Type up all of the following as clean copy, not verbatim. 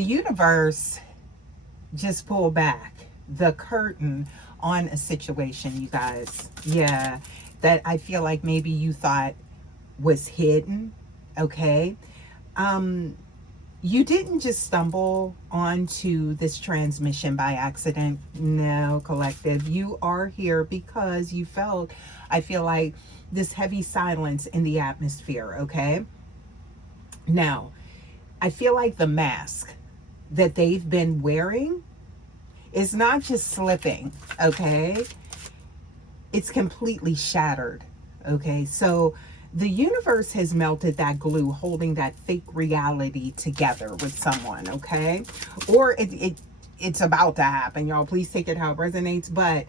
The universe just pulled back the curtain on a situation, you guys. Yeah, that I feel like maybe you thought was hidden. Okay. Um, you didn't just stumble onto this transmission by accident. No, collective. You are here because you felt, I feel like, this heavy silence in the atmosphere. Okay. Now, I feel like the mask that they've been wearing is not just slipping, okay? It's completely shattered, okay? So the universe has melted that glue holding that fake reality together with someone, okay? Or it's about to happen, y'all. Please take it how it resonates, but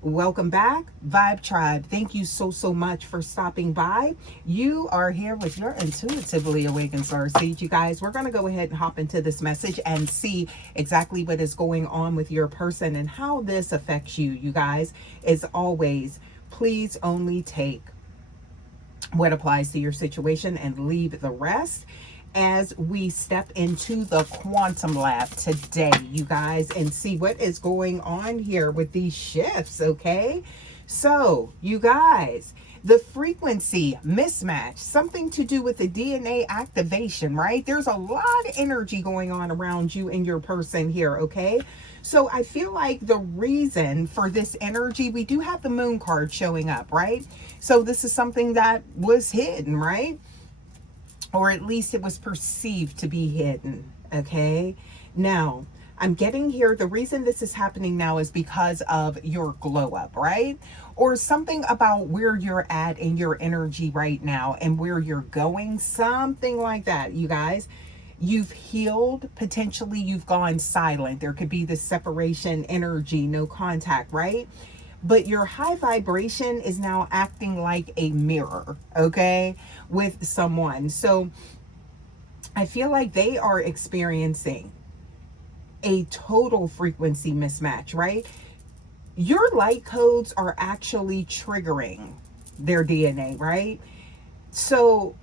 welcome back, Vibe Tribe. Thank you so much for stopping by. You are here with your intuitively awakened star seed. You guys, we're going to go ahead and hop into this message and see exactly what is going on with your person and how this affects you. You guys, as always, please only take what applies to your situation and leave the rest as we step into the quantum lab today, you guys, and see what is going on here with these shifts. Okay, so you guys, the frequency mismatch, something to do with the DNA activation, right? There's a lot of energy going on around you and your person here. Okay, so I feel like the reason for this energy, we do have the moon card showing up, right? So this is something that was hidden, right? Or at least it was perceived to be hidden. Okay, now I'm getting here, the reason this is happening now is because of your glow up, right? Or something about where you're at in your energy right now and where you're going, something like that, you guys. You've healed, potentially you've gone silent. There could be this separation energy, no contact, right? But your high vibration is now acting like a mirror, okay, with someone. So I feel like they are experiencing a total frequency mismatch, right? Your light codes are actually triggering their DNA, right? So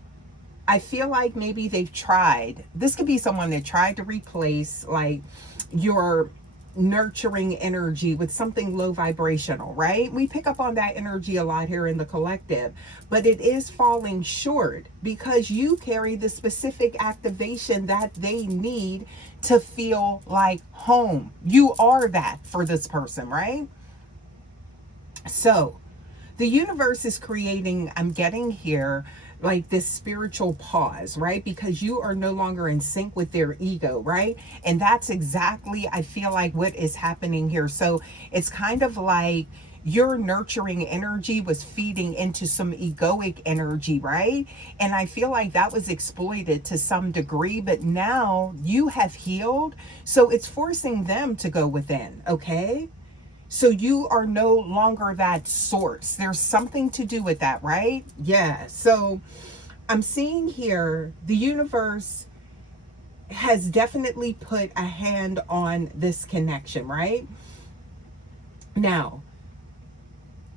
I feel like maybe they've tried, this could be someone that tried to replace like your nurturing energy with something low vibrational, right? We pick up on that energy a lot here in the collective, but it is falling short because you carry the specific activation that they need to feel like home. You are that for this person, right? So the universe is creating, I'm getting here, like this spiritual pause, right? Because you are no longer in sync with their ego, right? And that's exactly, I feel like, what is happening here. So it's kind of like your nurturing energy was feeding into some egoic energy, right? And I feel like that was exploited to some degree, but now you have healed. So it's forcing them to go within, okay? So you are no longer that source. There's something to do with that, right? Yeah. So I'm seeing here the universe has definitely put a hand on this connection, right? Now,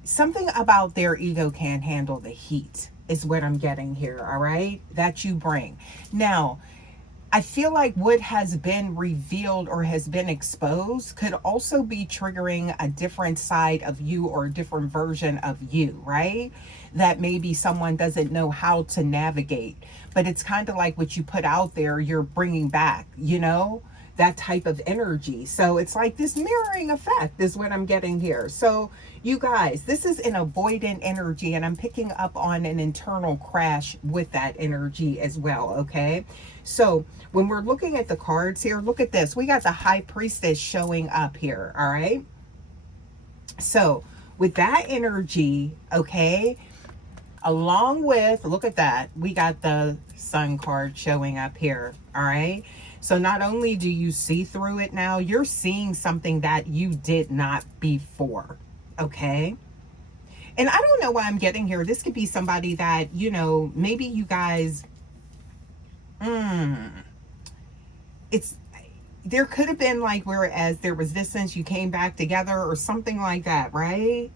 something about their ego can't handle the heat is what I'm getting here, all right? That you bring. Now, I feel like what has been revealed or has been exposed could also be triggering a different side of you or a different version of you, right? That maybe someone doesn't know how to navigate. But it's kind of like what you put out there, you're bringing back, you know? That type of energy. So it's like this mirroring effect is what I'm getting here. So you guys, this is an avoidant energy, and I'm picking up on an internal crash with that energy as well. Okay, so when we're looking at the cards here, look at this. We got the High Priestess showing up here. All right, so with that energy, okay, along with, look at that, we got the Sun card showing up here. All right, so not only do you see through it now, you're seeing something that you did not before. Okay, and I don't know why I'm getting here. This could be somebody that, you know, maybe you guys, it's, there could have been like, whereas there was distance, you came back together or something like that, right?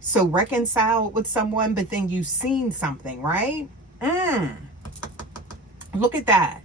So reconciled with someone, but then you've seen something, right? Look at that.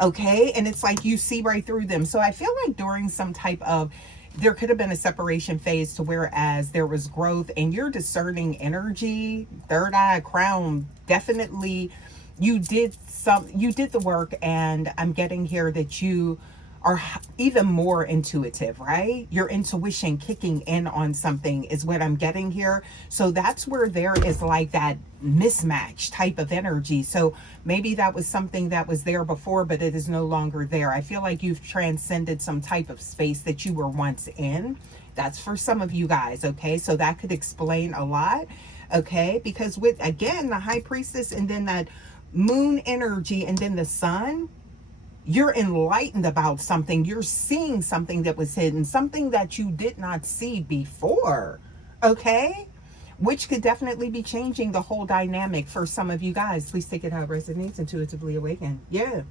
Okay, and it's like you see right through them. So I feel like during some type of, there could have been a separation phase to whereas there was growth and you're discerning energy, third eye, crown, definitely you did the work, and I'm getting here that you are even more intuitive, right? Your intuition kicking in on something is what I'm getting here. So that's where there is like that mismatch type of energy. So maybe that was something that was there before, but it is no longer there. I feel like you've transcended some type of space that you were once in. That's for some of you guys, okay? So that could explain a lot, okay? Because with, again, the high priestess and then that moon energy and then the sun, you're enlightened about something. You're seeing something that was hidden, something that you did not see before. Okay? Which could definitely be changing the whole dynamic for some of you guys. Please take it how it resonates. Intuitively awaken. Yeah.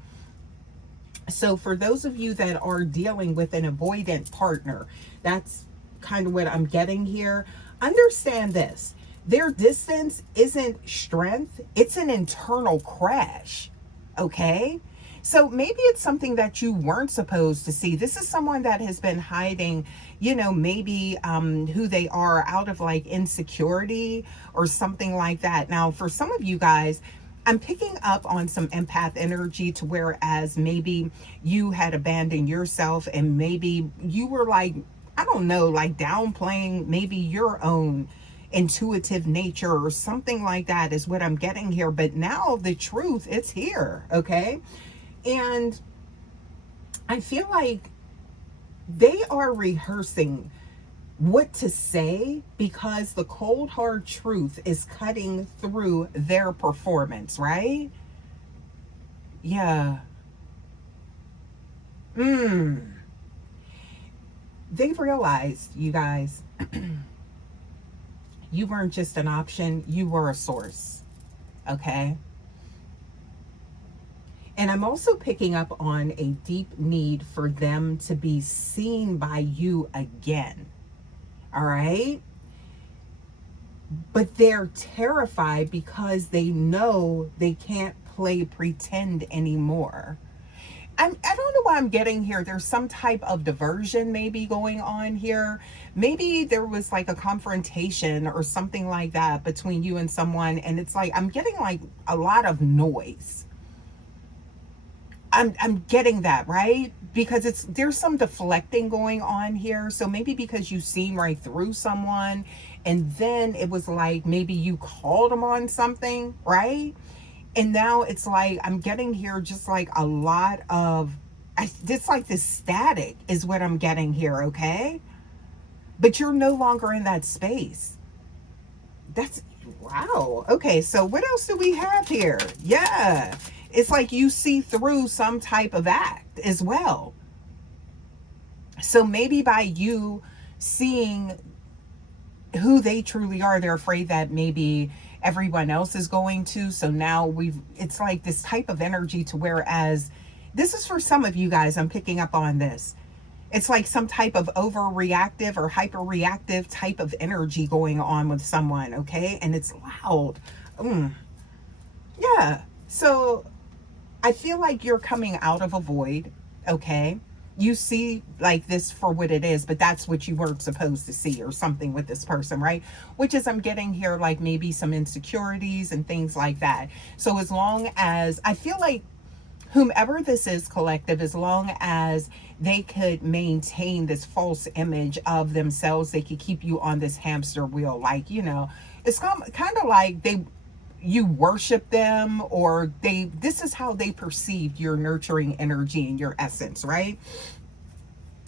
So for those of you that are dealing with an avoidant partner, that's kind of what I'm getting here. Understand this. Their distance isn't strength, it's an internal crash. Okay? So maybe it's something that you weren't supposed to see. This is someone that has been hiding, maybe who they are out of like insecurity or something like that. Now, for some of you guys, I'm picking up on some empath energy to whereas maybe you had abandoned yourself and maybe you were like, I don't know, like downplaying maybe your own intuitive nature or something like that is what I'm getting here. But now the truth, it's here, okay? And I feel like they are rehearsing what to say because the cold hard truth is cutting through their performance, right? Yeah. They realized, you guys, you weren't just an option, you were a source. Okay? And I'm also picking up on a deep need for them to be seen by you again. All right? But they're terrified because they know they can't play pretend anymore. I don't know why I'm getting here. There's some type of diversion maybe going on here. Maybe there was like a confrontation or something like that between you and someone. And it's like, I'm getting like a lot of noise. I'm getting that, right? Because there's some deflecting going on here. So maybe because you seen right through someone and then it was like maybe you called them on something, right? And now it's like I'm getting here just like a lot of it's like this static is what I'm getting here, okay? But you're no longer in that space. That's wow. Okay, so what else do we have here? Yeah. It's like you see through some type of act as well. So maybe by you seeing who they truly are, they're afraid that maybe everyone else is going to. So now it's like this type of energy to whereas this is for some of you guys, I'm picking up on this. It's like some type of overreactive or hyperreactive type of energy going on with someone, okay? And it's loud. Yeah. So I feel like you're coming out of a void, okay? You see like this for what it is, but that's what you weren't supposed to see or something with this person, right? Which is I'm getting here like maybe some insecurities and things like that. So as long as I feel like whomever this is collective, as long as they could maintain this false image of themselves, they could keep you on this hamster wheel. Like, it's kind of like you worship them or this is how they perceived your nurturing energy and your essence, right?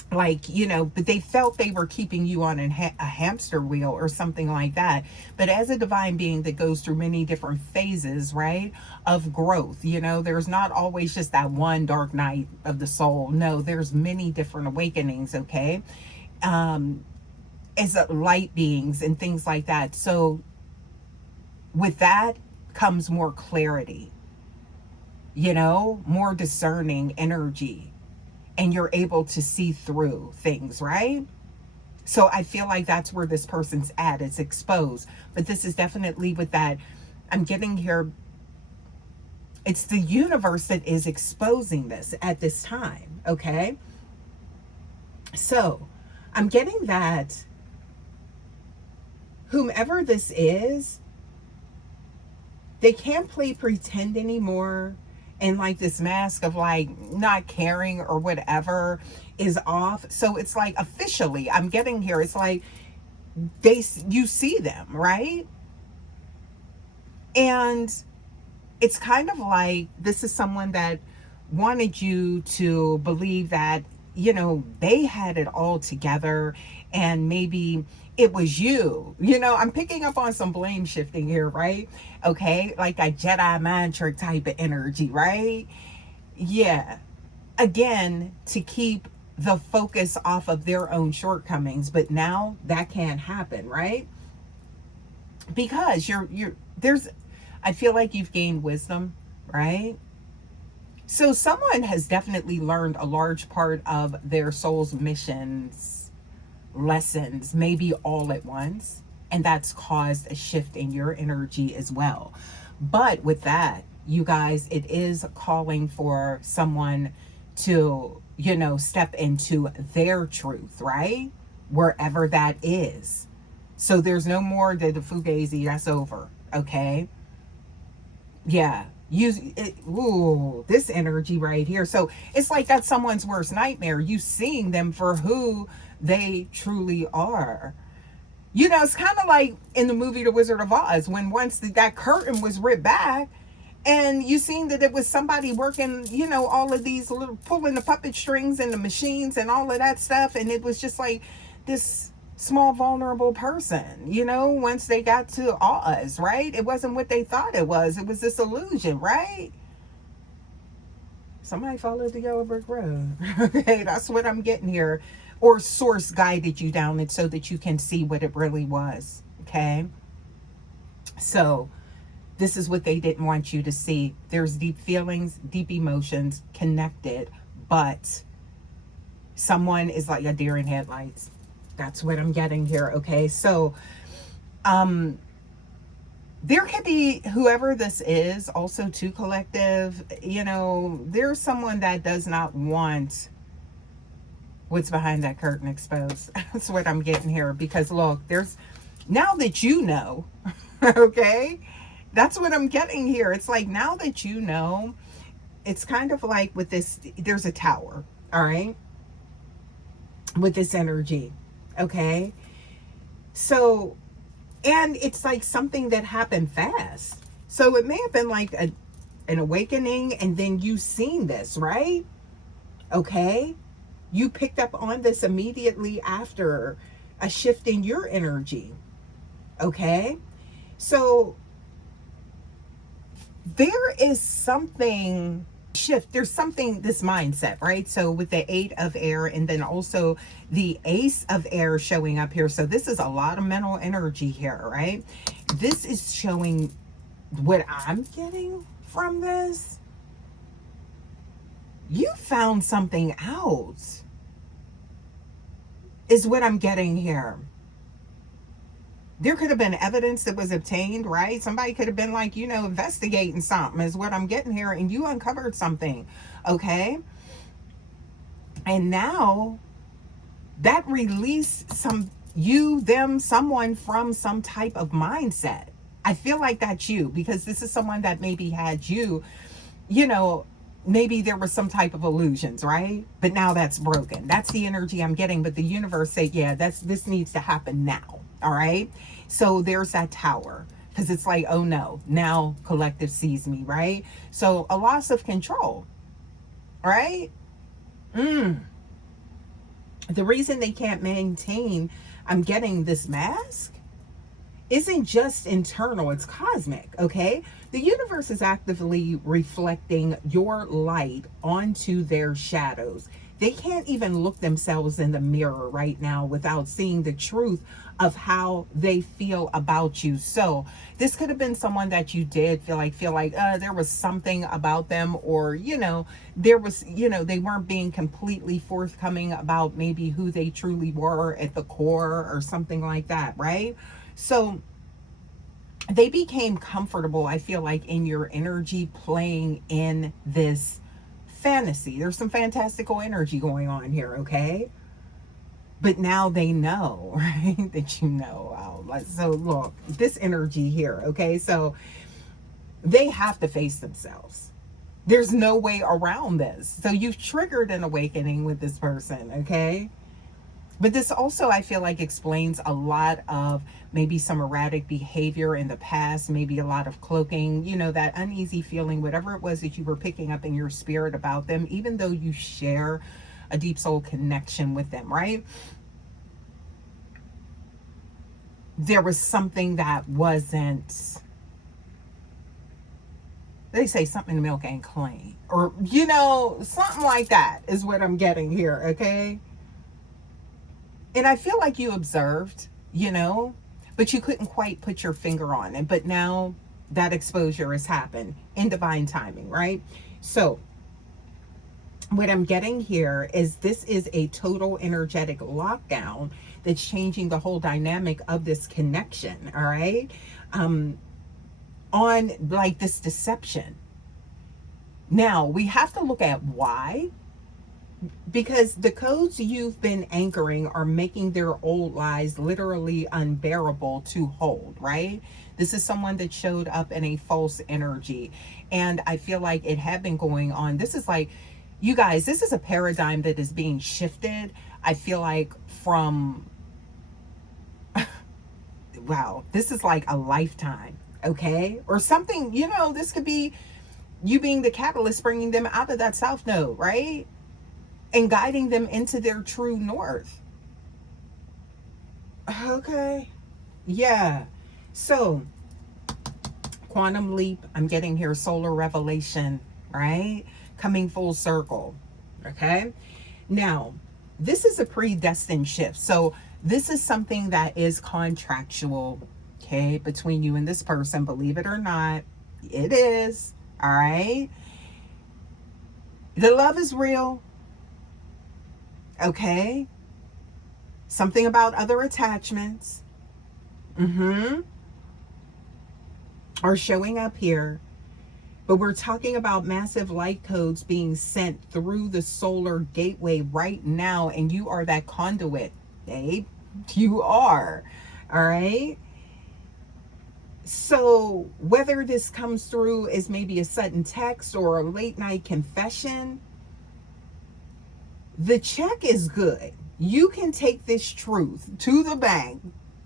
Like, but they felt they were keeping you on a hamster wheel or something like that. But as a divine being that goes through many different phases, right, of growth, there's not always just that one dark night of the soul. No, there's many different awakenings, okay? As light beings and things like that. So with that comes more clarity, more discerning energy, and you're able to see through things, right? So I feel like that's where this person's at. It's exposed. But this is definitely with that. I'm getting here. It's the universe that is exposing this at this time, okay? So I'm getting that whomever this is, they can't play pretend anymore. And like this mask of like not caring or whatever is off. So it's like officially, I'm getting here. It's like you see them, right? And it's kind of like this is someone that wanted you to believe that, you know, they had it all together and maybe it was you. You know, I'm picking up on some blame shifting here, right? Okay, like a Jedi mind trick type of energy, right? Yeah. Again, to keep the focus off of their own shortcomings, but now that can't happen, right? Because you're there's I feel like you've gained wisdom, right? So someone has definitely learned a large part of their soul's missions, lessons, maybe all at once, and that's caused a shift in your energy as well. But with that, you guys, it is calling for someone to, you know, step into their truth, right? Wherever that is. So there's no more the fugazi, that's over, okay? Yeah. Use it. Ooh, this energy right here. So it's like that's someone's worst nightmare. You seeing them for who they truly are. You know, it's kind of like in the movie The Wizard of Oz when once that curtain was ripped back and you seen that it was somebody working, you know, all of these little pulling the puppet strings and the machines and all of that stuff. And it was just like this small vulnerable person, you know, once they got to Oz, right? It wasn't what they thought it was. It was this illusion, right? Somebody followed the yellow brick road. Okay, that's what I'm getting here. Or source guided you down it so that you can see what it really was. Okay. So this is what they didn't want you to see. There's deep feelings, deep emotions connected, but someone is like a deer in headlights. That's what I'm getting here. Okay. So, there could be whoever this is also too collective, you know, there's someone that does not want what's behind that curtain exposed. That's what I'm getting here because look, there's now that you know, okay, that's what I'm getting here. It's like now that you know, it's kind of like with this, there's a tower, all right, with this energy, okay? So, and it's like something that happened fast. So it may have been like an awakening and then you seen this, right? Okay? You picked up on this immediately after a shift in your energy. Okay? So there is something shift. There's something, this mindset, right? So with the 8 of air and then also the ace of air showing up here. So this is a lot of mental energy here, right? This is showing what I'm getting from this. You found something out is what I'm getting here. There could have been evidence that was obtained, right? Somebody could have been like, you know, investigating something is what I'm getting here. And you uncovered something, okay? And now that released someone from some type of mindset. I feel like that's you because this is someone that maybe had you, you know, maybe there was some type of illusions, right? But now that's broken. That's the energy I'm getting. But the universe said, yeah, this needs to happen now. All right. So there's that tower because it's like, oh no, now collective sees me, right? So a loss of control, right? The reason they can't maintain, I'm getting this mask, isn't just internal, it's cosmic, okay? The universe is actively reflecting your light onto their shadows. They can't even look themselves in the mirror right now without seeing the truth of how they feel about you. So this could have been someone that you did feel like there was something about them, or, you know, there was, you know, they weren't being completely forthcoming about maybe who they truly were at the core or something like that, right? So they became comfortable, I feel like, in your energy, playing in this fantasy. There's some fantastical energy going on here, okay? But now they know, right? That you know. So look, this energy here, okay? So they have to face themselves. There's no way around this. So you've triggered an awakening with this person, okay? But this also, I feel like, explains a lot of maybe some erratic behavior in the past, maybe a lot of cloaking, you know, that uneasy feeling, whatever it was that you were picking up in your spirit about them, even though you share a deep soul connection with them, right? There was something that wasn't, they say something in the milk ain't clean, or, you know, something like that is what I'm getting here, okay? And I feel like you observed, you know, but you couldn't quite put your finger on it. But now that exposure has happened in divine timing, right? So what I'm getting here is this is a total energetic lockdown that's changing the whole dynamic of this connection, all right? On like this deception. Now we have to look at why, because the codes you've been anchoring are making their old lies literally unbearable to hold, right? This is someone that showed up in a false energy. And I feel like it had been going on. This is like, you guys, this is a paradigm that is being shifted. I feel like from, wow, this is like a lifetime, okay? Or something, you know, this could be you being the catalyst, bringing them out of that South Node, right? And guiding them into their true north. Okay. Yeah. So, quantum leap, I'm getting here solar revelation, right? Coming full circle. Okay. Now, this is a predestined shift. So, this is something that is contractual, okay, between you and this person. Believe it or not, it is. All right. The love is real. Okay. Something about other attachments are showing up here. But we're talking about massive light codes being sent through the solar gateway right now. And you are that conduit, babe. You are. All right. So whether this comes through as maybe a sudden text or a late night confession, the check is good. You can take this truth to the bank,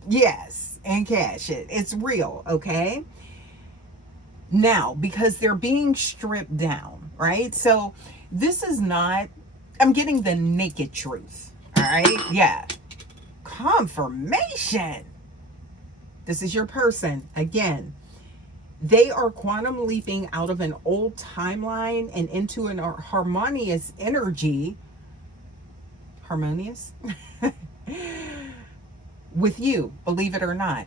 yes, and cash it. It's real, okay? Now, because they're being stripped down, right? So this is not, I'm getting the naked truth, all right? Yeah. Confirmation. This is your person. Again, they are quantum leaping out of an old timeline and into an harmonious energy. Harmonious? With you, believe it or not.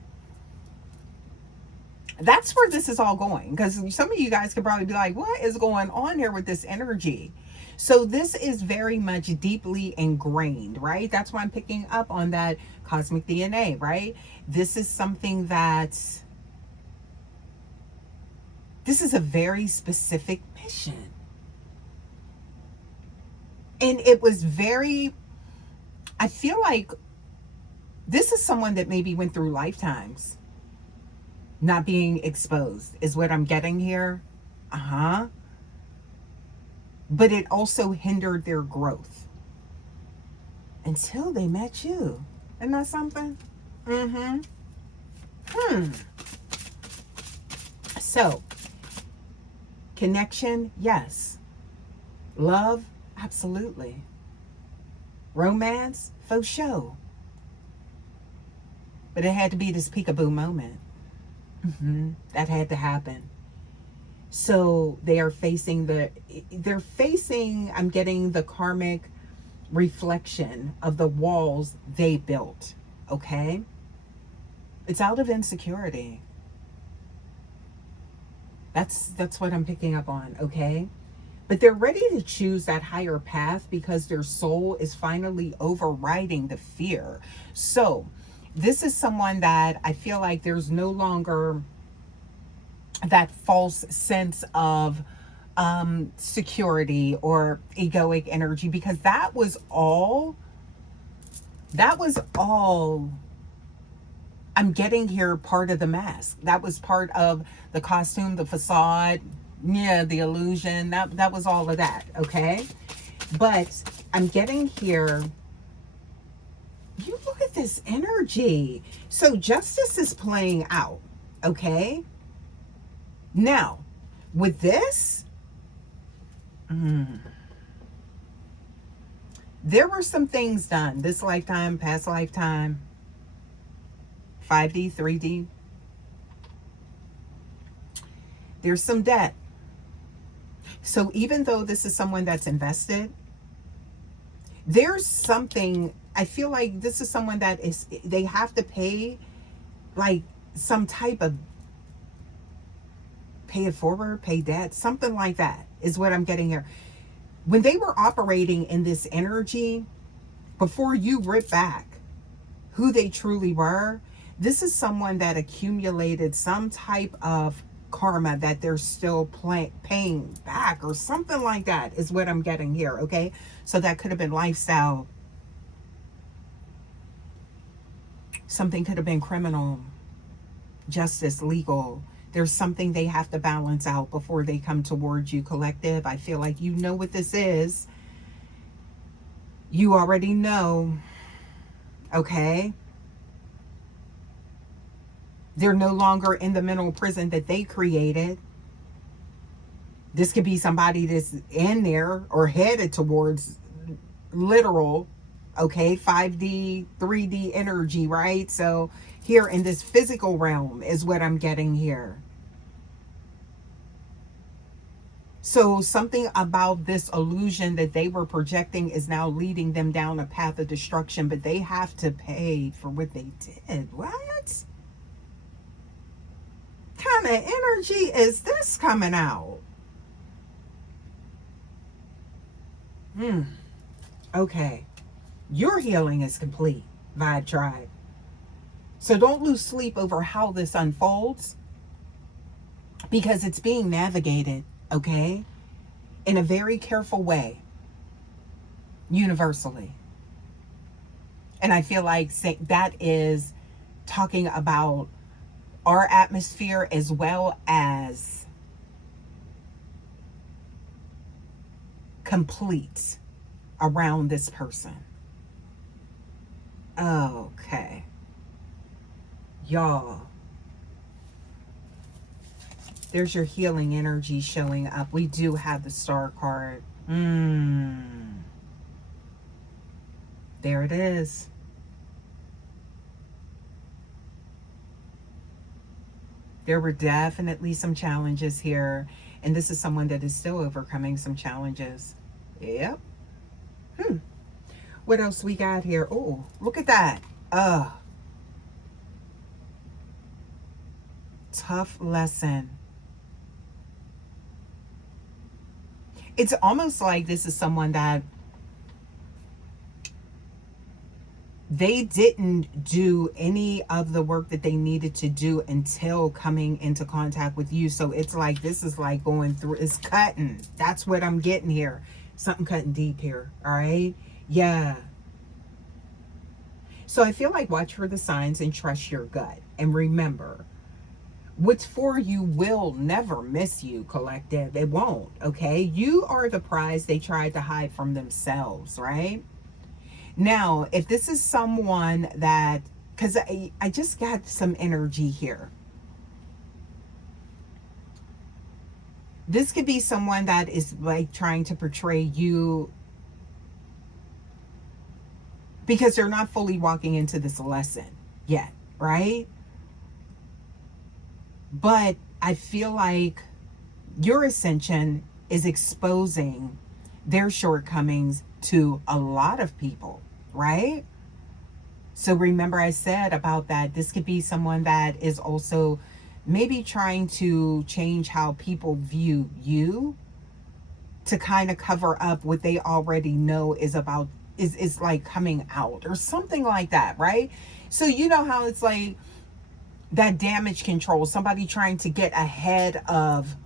That's where this is all going, because some of you guys could probably be like, what is going on here with this energy? So this is very much deeply ingrained, right? That's why I'm picking up on that cosmic DNA, right? This is something that, this is a very specific mission. And it was very, I feel like this is someone that maybe went through lifetimes not being exposed, is what I'm getting here. But it also hindered their growth until they met you. Isn't that something? So, connection, yes. Love, absolutely. Romance, for sure. But it had to be this peekaboo moment. That had to happen. So they are facing I'm getting the karmic reflection of the walls they built. Okay? It's out of insecurity. That's what I'm picking up on, okay? But they're ready to choose that higher path because their soul is finally overriding the fear. So this is someone that I feel like there's no longer that false sense of security or egoic energy, because that was all I'm getting here, part of the mask. That was part of the costume, the facade, yeah, the illusion. That was all of that, okay? But I'm getting here, you look at this energy. So justice is playing out, okay? Now, with this, there were some things done this lifetime, past lifetime, 5D, 3D. There's some debt. So even though this is someone that's invested, there's something, I feel like this is someone that is, they have to pay like some type of, pay it forward, pay debt, something like that is what I'm getting here. When they were operating in this energy, before you rip back who they truly were, this is someone that accumulated some type of karma that they're still paying back or something like that is what I'm getting here, okay? So that could have been lifestyle. Something could have been criminal, justice, legal. There's something they have to balance out before they come towards you, collective. I feel like you know what this is. You already know, okay? They're no longer in the mental prison that they created. This could be somebody that's in there or headed towards literal, okay, 5D, 3D energy, right? So here in this physical realm is what I'm getting here. So something about this illusion that they were projecting is now leading them down a path of destruction, but they have to pay for what they did. What kind of energy is this coming out? Okay. Your healing is complete, Vibe Tribe. So don't lose sleep over how this unfolds, because it's being navigated, okay, in a very careful way, universally. And I feel like that is talking about our atmosphere as well as complete around this person. Okay. Y'all, there's your healing energy showing up. We do have the Star card. There it is. There were definitely some challenges here. And this is someone that is still overcoming some challenges. Yep. What else we got here? Oh, look at that. Tough lesson. It's almost like this is someone that they didn't do any of the work that they needed to do until coming into contact with you. So it's like, this is like going through, it's cutting. That's what I'm getting here. Something cutting deep here. All right. Yeah. So I feel like watch for the signs and trust your gut. And remember, what's for you will never miss you, collective. It won't, okay? You are the prize they tried to hide from themselves, right? Now, if this is someone that, because I just got some energy here. This could be someone that is like trying to portray you, because they're not fully walking into this lesson yet, right? But I feel like your ascension is exposing their shortcomings to a lot of people, right? So remember I said about that, this could be someone that is also maybe trying to change how people view you to kind of cover up what they already know is about, is like coming out or something like that, right? So you know how it's like, that damage control, somebody trying to get ahead of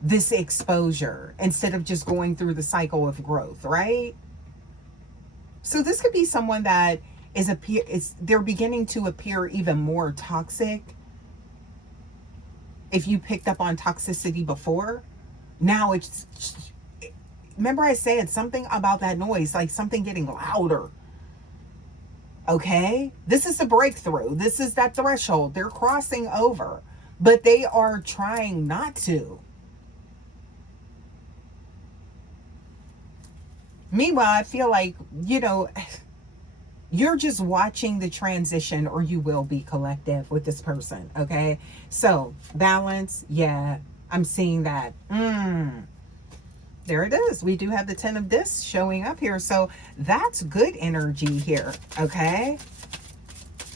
this exposure instead of just going through the cycle of growth, right? So this could be someone that they're beginning to appear even more toxic. If you picked up on toxicity before, now it's, remember I said something about that noise, like something getting louder. Okay? This is a breakthrough. This is that threshold. They're crossing over, but they are trying not to. Meanwhile, I feel like, you're just watching the transition, or you will be collective with this person, okay? So, balance, yeah, I'm seeing that. There it is. We do have the 10 of Discs showing up here. So, that's good energy here, okay?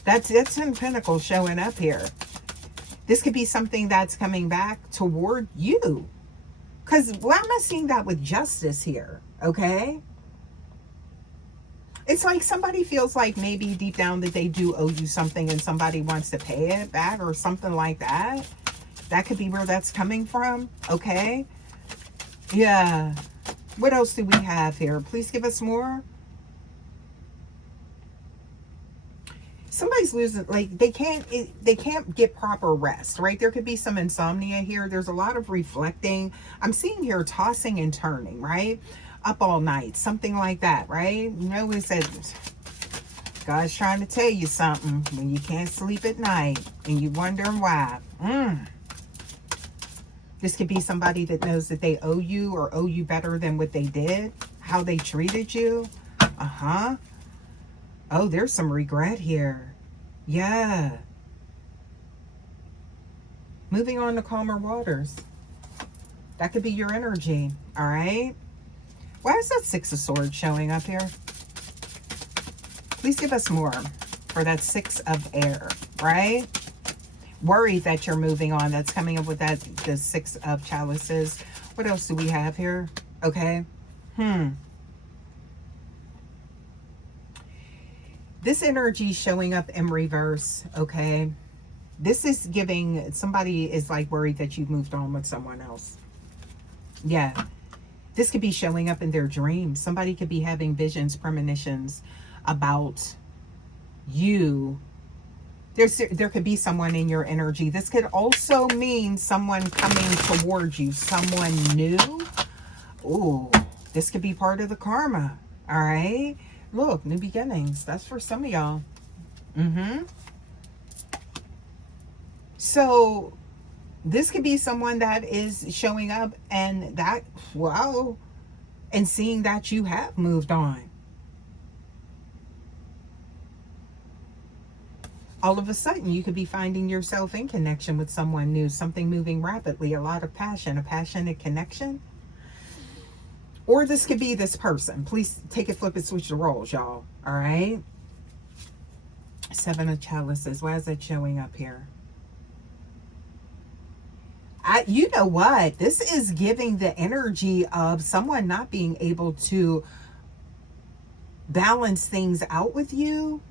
That's 10 Pentacles showing up here. This could be something that's coming back toward you. Because why am I seeing that with Justice here? Okay? It's like somebody feels like maybe deep down that they do owe you something and somebody wants to pay it back or something like that. That could be where that's coming from. Okay? Yeah. What else do we have here? Please give us more. Somebody's losing, like they can't get proper rest, right? There could be some insomnia here. There's a lot of reflecting. I'm seeing here tossing and turning, right? Up all night, something like that, right? You know, we said God's trying to tell you something when you can't sleep at night and you're wondering why. This could be somebody that knows that they owe you or owe you better than what they did, how they treated you. Oh, there's some regret here. Yeah. Moving on to calmer waters. That could be your energy, all right? Why is that Six of Swords showing up here? Please give us more for that Six of Air, right? Worried that you're moving on. That's coming up with that, the Six of Chalices. What else do we have here? Okay. This energy showing up in reverse, okay? This is giving, somebody is like worried that you've moved on with someone else. Yeah. This could be showing up in their dreams. Somebody could be having visions, premonitions about you. There could be someone in your energy. This could also mean someone coming towards you, someone new. Ooh, this could be part of the karma, all right? Look, new beginnings. That's for some of y'all. So this could be someone that is showing up and that, wow, and seeing that you have moved on. All of a sudden, you could be finding yourself in connection with someone new, something moving rapidly, a lot of passion, a passionate connection. Or this could be this person. Please take it, flip it, switch the roles, y'all. All right? Seven of Chalices. Why is that showing up here? You know what? This is giving the energy of someone not being able to balance things out with you.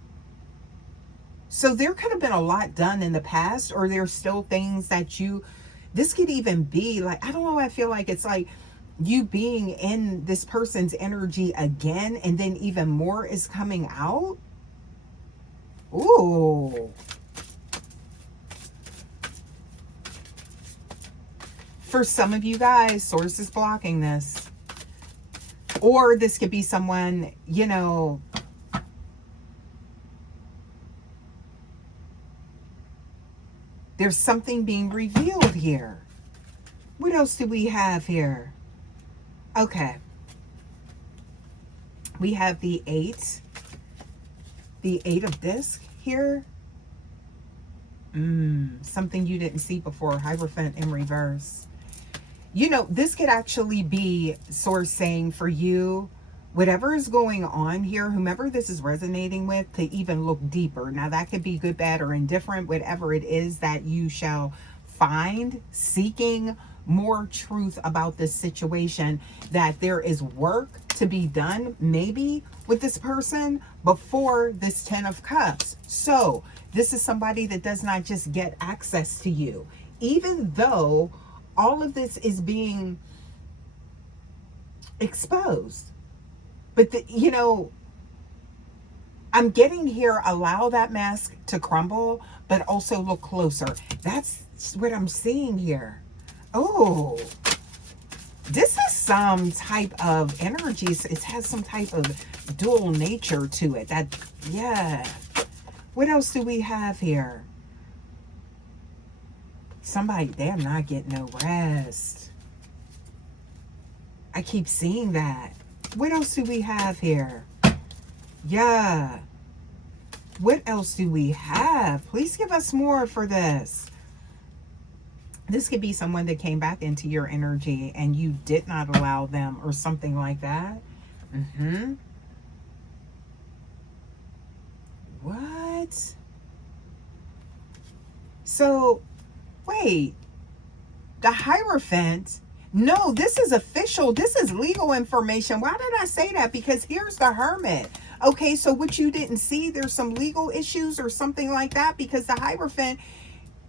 So there could have been a lot done in the past, or there's still things that this could even be like, I don't know, I feel like it's like you being in this person's energy again, and then even more is coming out. Ooh. For some of you guys, source is blocking this. Or this could be someone, there's something being revealed here. What else do we have here? Okay. We have the Eight of Discs here. Something you didn't see before. Hierophant in reverse. This could actually be source saying for you, whatever is going on here, whomever this is resonating with, to even look deeper. Now, that could be good, bad, or indifferent, whatever it is that you shall find, seeking more truth about this situation, that there is work to be done maybe with this person before this 10 of Cups. So this is somebody that does not just get access to you, even though all of this is being exposed. But you know, I'm getting here, allow that mask to crumble, but also look closer. That's what I'm seeing here. Oh, this is some type of energies. It has some type of dual nature to it. That, yeah. What else do we have here? Somebody, they're not getting no rest. I keep seeing that. What else do we have here? Yeah. What else do we have? Please give us more for this. This could be someone that came back into your energy and you did not allow them, or something like that. What? So, wait. The Hierophant. No, this is official. This is legal information. Why did I say that? Because here's the Hermit. Okay, so what you didn't see, there's some legal issues or something like that, because the Hierophant,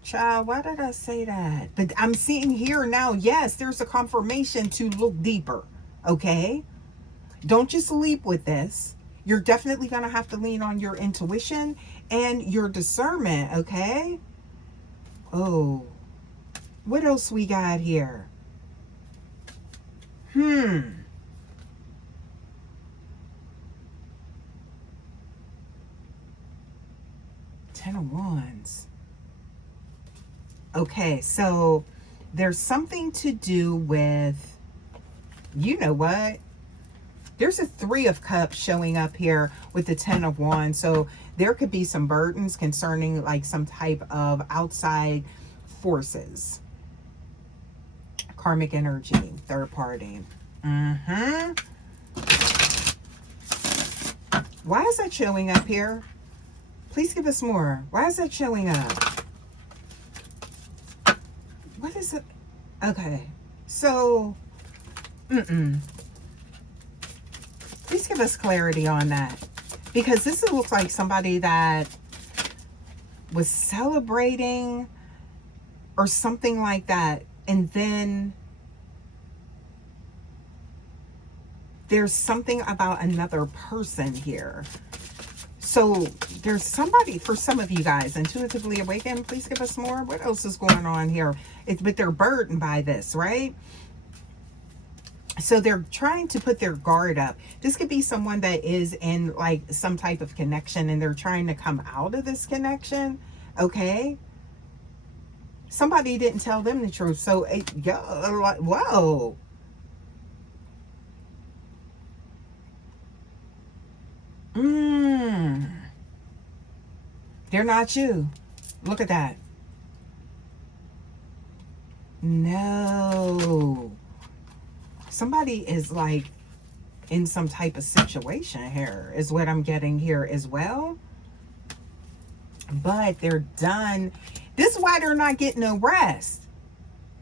child, why did I say that? But I'm seeing here now, yes, there's a confirmation to look deeper. Okay? Don't just leap with this. You're definitely going to have to lean on your intuition and your discernment. Okay? Oh. What else we got here? 10 of Wands. Okay, so there's something to do with, you know what? There's a 3 of Cups showing up here with the 10 of Wands. So there could be some burdens concerning like some type of outside forces. Karmic energy, third party. Why is that showing up here? Please give us more. Why is that showing up? What is it? Okay. So, please give us clarity on that. Because this looks like somebody that was celebrating or something like that. And then there's something about another person here. So there's somebody, for some of you guys, intuitively awakened, please give us more. What else is going on here? But they're burdened by this, right? So they're trying to put their guard up. This could be someone that is in like some type of connection and they're trying to come out of this connection. Okay. Somebody didn't tell them the truth. So, whoa. They're not you. Look at that. No. Somebody is like in some type of situation here, is what I'm getting here as well. But they're done. This is why they're not getting no rest.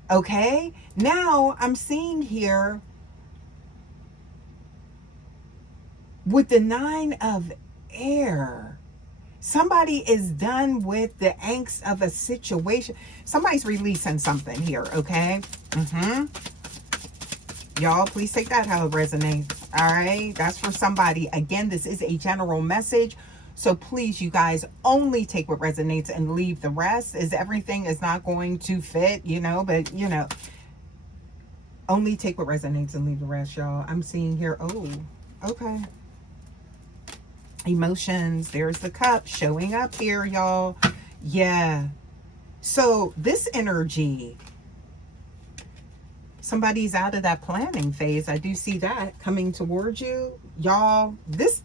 Okay? Now I'm seeing here with the 9 of Air. Somebody is done with the angst of a situation. Somebody's releasing something here, okay? Y'all, please take that how it resonates. All right? That's for somebody. Again, this is a general message. So please, you guys, only take what resonates and leave the rest. Is everything is not going to fit, you know, but, you know, only take what resonates and leave the rest, y'all. I'm seeing here, oh, okay. Emotions, there's the cup showing up here, y'all. Yeah. So this energy, somebody's out of that planning phase. I do see that coming towards you, y'all. This,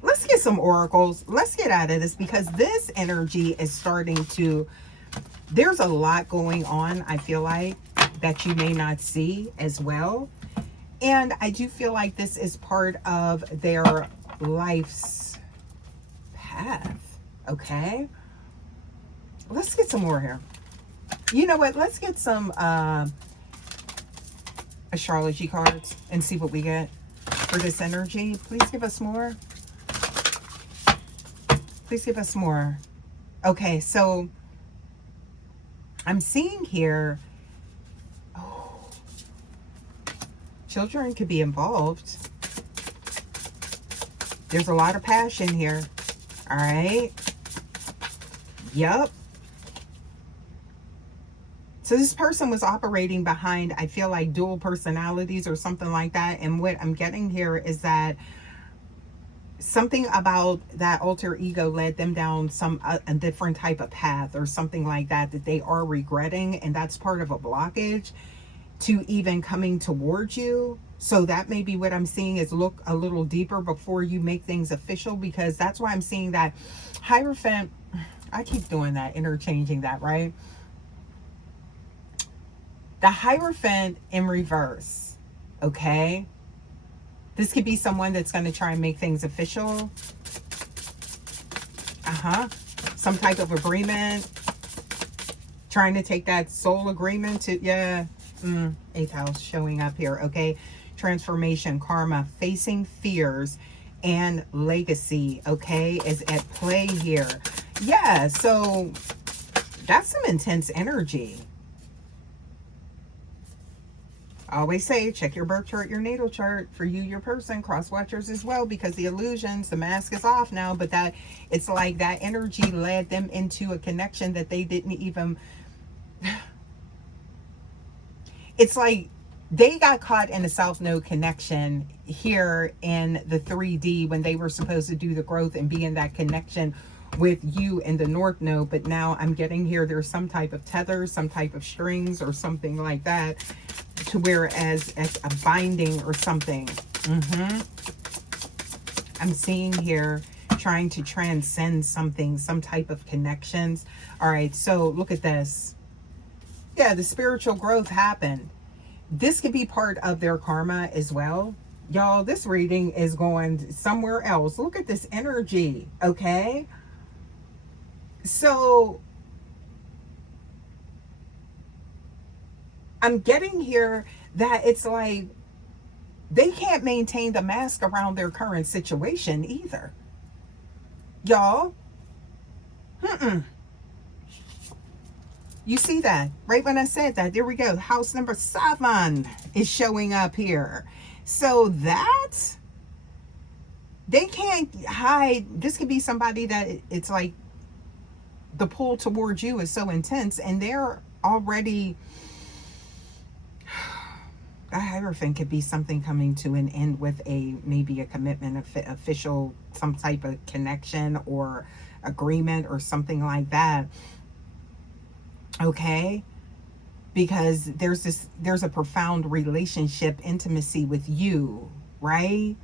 let's get some oracles. Let's get out of this, because this energy is starting to, there's a lot going on, I feel like, that you may not see as well. And I do feel like this is part of their life's path. Okay. Let's get some more here. You know what? Let's get some astrology cards and see what we get. for this energy. Please give us more. Please give us more. Okay, so I'm seeing here, oh, children could be involved. There's a lot of passion here. All right. Yep. So this person was operating behind, I feel like, dual personalities or something like that. And what I'm getting here is that something about that alter ego led them down a different type of path or something like that they are regretting. And that's part of a blockage to even coming towards you. So that may be what I'm seeing, is look a little deeper before you make things official, because that's why I'm seeing that Hierophant. I keep doing that, interchanging that, right? The Hierophant in reverse, okay? This could be someone that's going to try and make things official. Some type of agreement. Trying to take that soul agreement to, yeah. Eighth house showing up here, okay? Transformation, karma, facing fears, and legacy, okay, is at play here. Yeah, so that's some intense energy. I always say, check your birth chart, your natal chart, for you, your person, cross watchers as well, because the illusions, the mask is off now, but that it's like that energy led them into a connection that they didn't even, it's like they got caught in a South Node connection here in the 3D when they were supposed to do the growth and be in that connection with you in the North Node. But now I'm getting here, there's some type of tether, some type of strings or something like that, to where as a binding or something. I'm seeing here trying to transcend something, some type of connections. All right, so look at this. Yeah, the spiritual growth happened. This could be part of their karma as well. Y'all, this reading is going somewhere else. Look at this energy, okay? So I'm getting here that it's like they can't maintain the mask around their current situation either. Y'all. You see that? Right when I said that, there we go. House number 7 is showing up here. So that, they can't hide. This could be somebody that it's like the pull towards you is so intense, and they're already, a Hierophant could be something coming to an end with maybe a commitment, official, some type of connection or agreement or something like that. Okay, because there's a profound relationship, intimacy with you, right?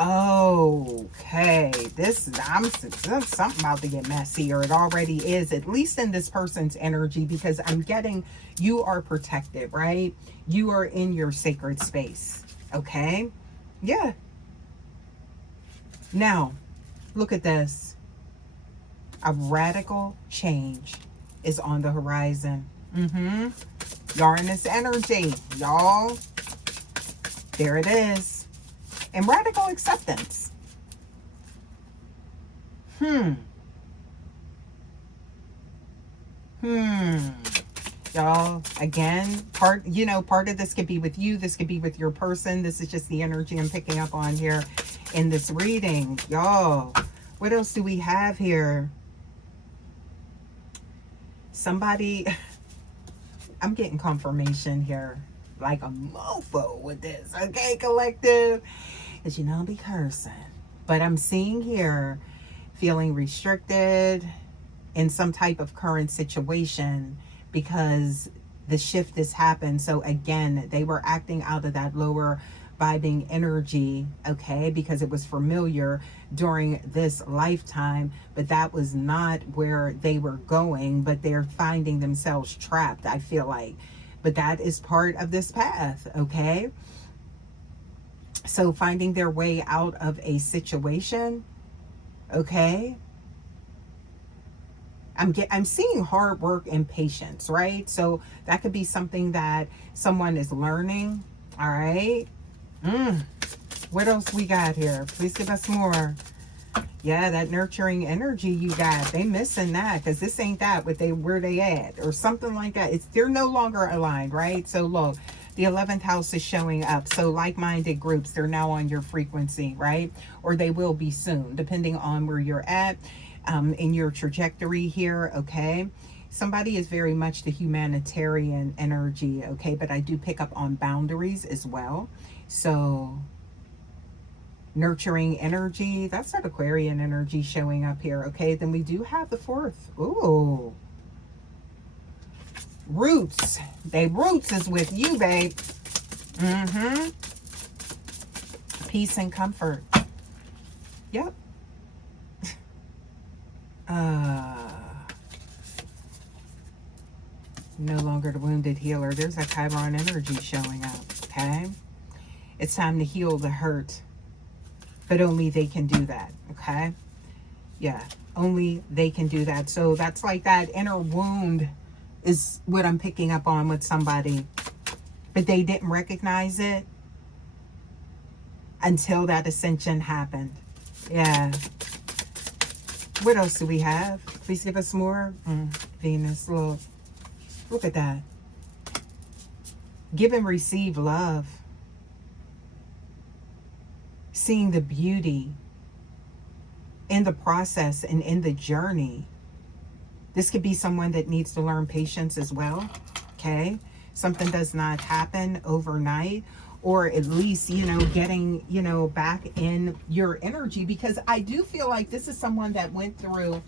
Okay, there's something about to get messy, or it already is, at least in this person's energy, because I'm getting you are protected, right? You are in your sacred space, okay? Yeah. Now, look at this. A radical change is on the horizon. Uranus energy, y'all. There it is. And radical acceptance. Y'all, again, part of this could be with you. This could be with your person. This is just the energy I'm picking up on here in this reading. Y'all, what else do we have here? Somebody, I'm getting confirmation here, like a mofo with this, okay, collective? As you know, I'll be cursing. But I'm seeing here, feeling restricted in some type of current situation because the shift has happened. So again, they were acting out of that lower vibing energy, okay, because it was familiar during this lifetime, but that was not where they were going, but they're finding themselves trapped, I feel like. But that is part of this path, okay? So finding their way out of a situation, okay? I'm seeing hard work and patience, right? So that could be something that someone is learning, all right? What else we got here? Please give us more. Yeah, that nurturing energy you got. They missing that because this ain't that what they where they at or something like that. It's they're no longer aligned, right? So look, the 11th house is showing up. So like-minded groups, they're now on your frequency, right? Or they will be soon, depending on where you're at in your trajectory here, okay? Somebody is very much the humanitarian energy, okay? But I do pick up on boundaries as well. So nurturing energy, that's that Aquarian energy showing up here, okay? Then we do have the 4th. Ooh, roots. They roots is with you, babe. Peace and comfort. Yep. No longer the wounded healer. There's that Chiron energy showing up, okay? It's time to heal the hurt, but only they can do that, okay? Yeah, only they can do that. So that's like that inner wound is what I'm picking up on with somebody, but they didn't recognize it until that ascension happened. Yeah. What else do we have? Please give us more. Venus, look at that. Give and receive love. Seeing the beauty in the process and in the journey. This could be someone that needs to learn patience as well, okay? Something does not happen overnight, or at least, you know, getting, you know, back in your energy, because I do feel like this is someone that went through,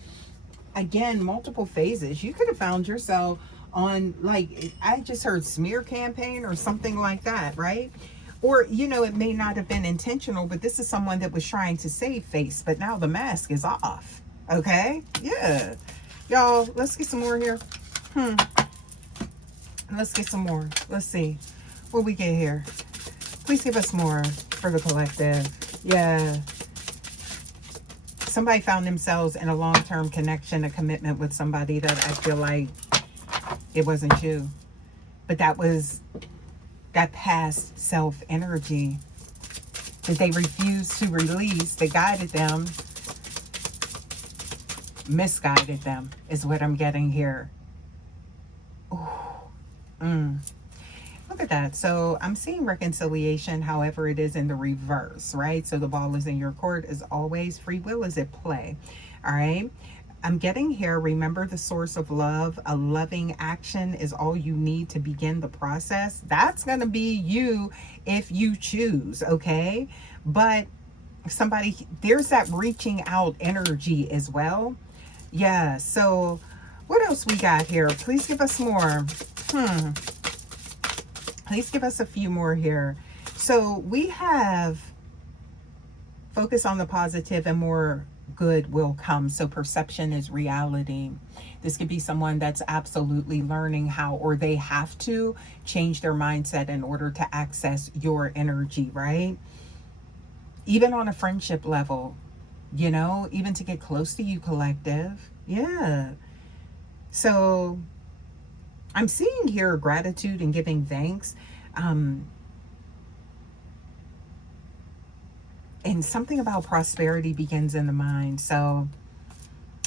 again, multiple phases. You could have found yourself on, like, I just heard smear campaign or something like that, right? Or, you know, it may not have been intentional, but this is someone that was trying to save face, but now the mask is off, okay? Yeah. Y'all, let's get some more here. Let's get some more. Let's see what we get here. Please give us more for the collective. Yeah. Somebody found themselves in a long-term connection, a commitment with somebody that I feel like it wasn't you. But that was that past self energy that they refused to release, that guided them, misguided them, is what I'm getting here. Look at that. So I'm seeing reconciliation, however it is in the reverse, right? So the ball is in your court as always. Free will is at play. All right. I'm getting here, remember the source of love. A loving action is all you need to begin the process. That's going to be you if you choose, okay? But somebody, there's that reaching out energy as well. Yeah, so what else we got here? Please give us more. Please give us a few more here. So we have focus on the positive and more good will come. So perception is reality. This could be someone that's absolutely learning how, or they have to change their mindset in order to access your energy, right? Even on a friendship level, you know, even to get close to you, collective. Yeah. So I'm seeing here gratitude and giving thanks. And something about prosperity begins in the mind. So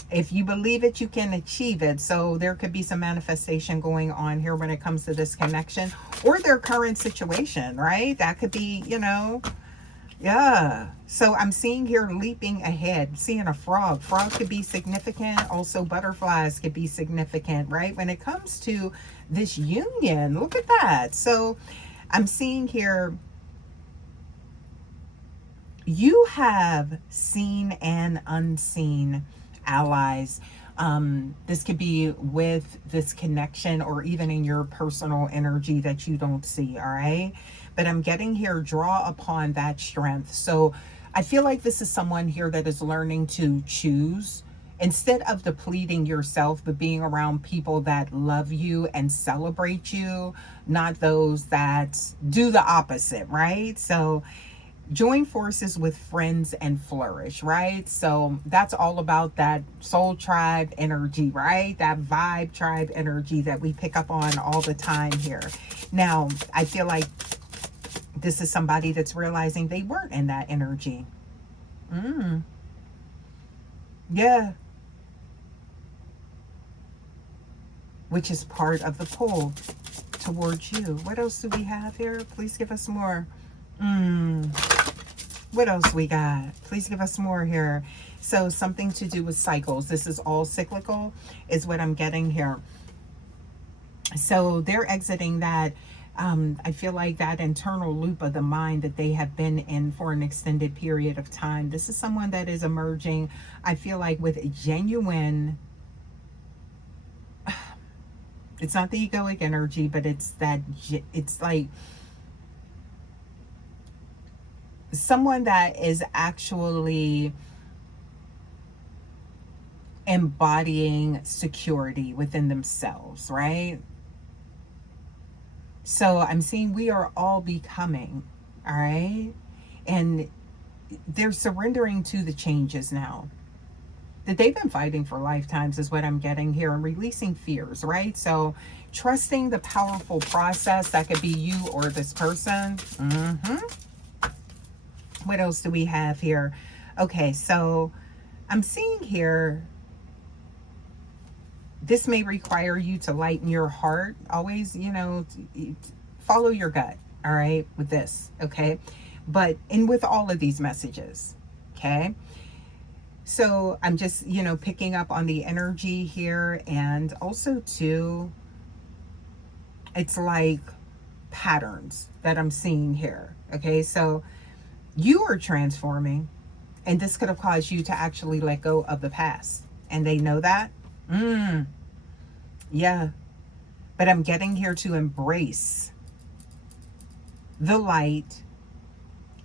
if you believe it, you can achieve it. So there could be some manifestation going on here when it comes to this connection or their current situation, right? That could be, you know, yeah. So I'm seeing here leaping ahead, seeing a frog. Frog could be significant. Also butterflies could be significant, right? When it comes to this union, look at that. So I'm seeing here, you have seen and unseen allies. This could be with this connection or even in your personal energy that you don't see, all right? But I'm getting here, draw upon that strength. So I feel like this is someone here that is learning to choose instead of depleting yourself, but being around people that love you and celebrate you, not those that do the opposite, right? So join forces with friends and flourish, right? So that's all about that soul tribe energy, right? That vibe tribe energy that we pick up on all the time here. Now, I feel like this is somebody that's realizing they weren't in that energy. Yeah. Which is part of the pull towards you. What else do we have here? Please give us more. What else we got? Please give us more here. So something to do with cycles. This is all cyclical is what I'm getting here. So they're exiting that, I feel like that internal loop of the mind that they have been in for an extended period of time. This is someone that is emerging, I feel like, with a genuine, it's not the egoic energy, but it's that, it's like someone that is actually embodying security within themselves, right? So I'm seeing we are all becoming, all right? And they're surrendering to the changes now that they've been fighting for lifetimes is what I'm getting here, and releasing fears, right? So trusting the powerful process. That could be you or this person. What else do we have here? Okay, so I'm seeing here, this may require you to lighten your heart. Always, you know, follow your gut, all right, with this, okay? But, and with all of these messages, okay? So I'm just, you know, picking up on the energy here. And also, too, it's like patterns that I'm seeing here, okay? So you are transforming, and this could have caused you to actually let go of the past. And they know that. Yeah. But I'm getting here to embrace the light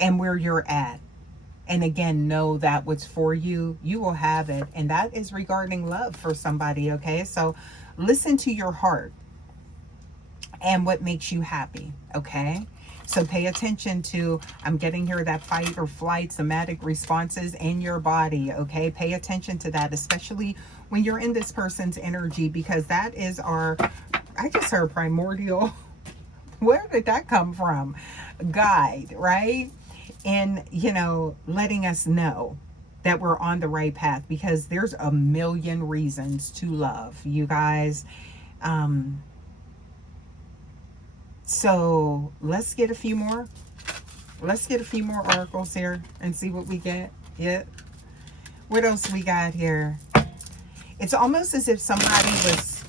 and where you're at. And again, know that what's for you, you will have it. And that is regarding love for somebody, okay? So listen to your heart and what makes you happy, okay? So pay attention to, I'm getting here that fight or flight somatic responses in your body, okay? Pay attention to that, especially when you're in this person's energy, because that is our, I just heard primordial. Where did that come from? Guide, right? And, you know, letting us know that we're on the right path, because there's a million reasons to love, you guys. So let's get a few more. Let's get a few more oracles here and see what we get. Yeah. What else we got here? It's almost as if somebody was,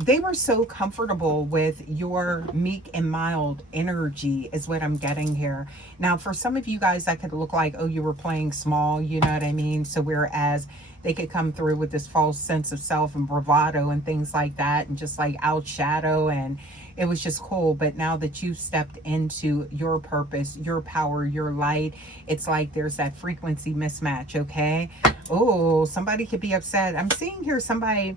they were so comfortable with your meek and mild energy is what I'm getting here. Now, for some of you guys, that could look like, oh, you were playing small, you know what I mean? So whereas they could come through with this false sense of self and bravado and things like that, and just like outshadow, and it was just cool. But now that you've stepped into your purpose, your power, your light, it's like there's that frequency mismatch, okay? Oh, somebody could be upset. I'm seeing here somebody,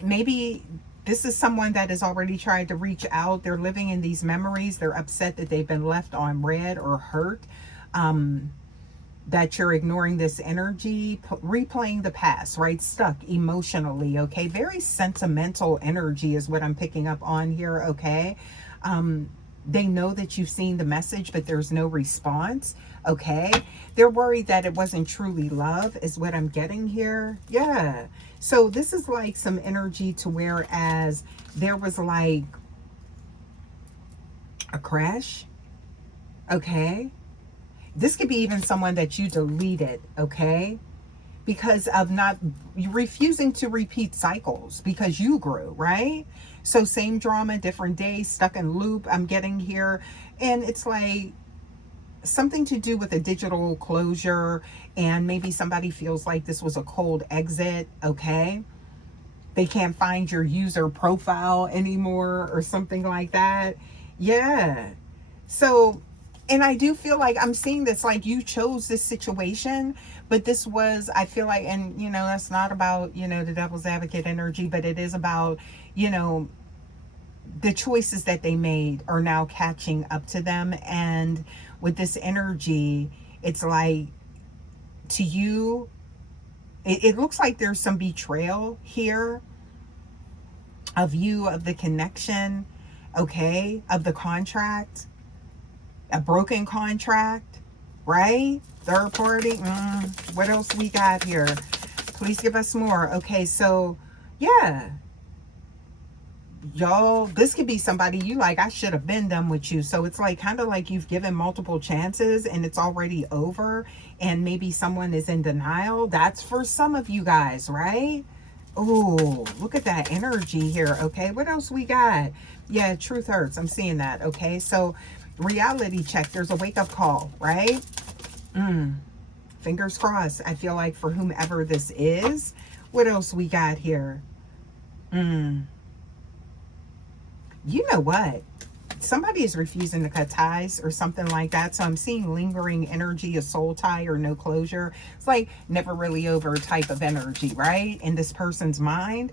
maybe this is someone that has already tried to reach out. They're living in these memories. They're upset that they've been left on red or hurt. That you're ignoring this energy, replaying the past, right? Stuck emotionally, okay? Very sentimental energy is what I'm picking up on here, okay? They know that you've seen the message, but there's no response, okay? They're worried that it wasn't truly love is what I'm getting here. Yeah. So this is like some energy to whereas there was like a crash, okay? This could be even someone that you deleted, okay? Because of not refusing to repeat cycles because you grew, right? So same drama, different day, stuck in loop, I'm getting here. And it's like something to do with a digital closure, and maybe somebody feels like this was a cold exit, okay? They can't find your user profile anymore or something like that. Yeah. So, and I do feel like I'm seeing this, like you chose this situation, but this was, I feel like, and you know, that's not about, you know, the devil's advocate energy, but it is about, you know, the choices that they made are now catching up to them. And with this energy, it's like to you, it looks like there's some betrayal here of you, of the connection. okay, of the contract, a broken contract, right? Third party. What else we got here? Please give us more. Okay, so yeah, y'all, this could be somebody you like, I should have been done with you. So it's like kind of like you've given multiple chances and it's already over, and maybe someone is in denial. That's for some of you guys, right? Oh, look at that energy here. Okay, what else we got? Yeah, truth hurts. I'm seeing that. Okay, so reality check. There's a wake-up call, right? Fingers crossed. I feel like for whomever this is. What else we got here? You know what? Somebody is refusing to cut ties or something like that. So I'm seeing lingering energy, a soul tie or no closure. It's like never really over type of energy, right? In this person's mind.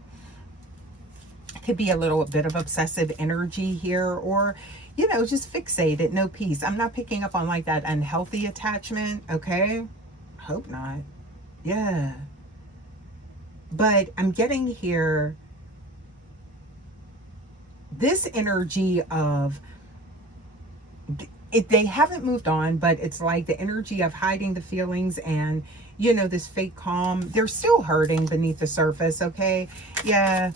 Could be a little bit of obsessive energy here, or, you know, just fixated, no peace. I'm not picking up on like that unhealthy attachment, okay? Hope not. Yeah. But I'm getting here this energy of they haven't moved on, but it's like the energy of hiding the feelings and, you know, this fake calm. They're still hurting beneath the surface, okay? Yeah.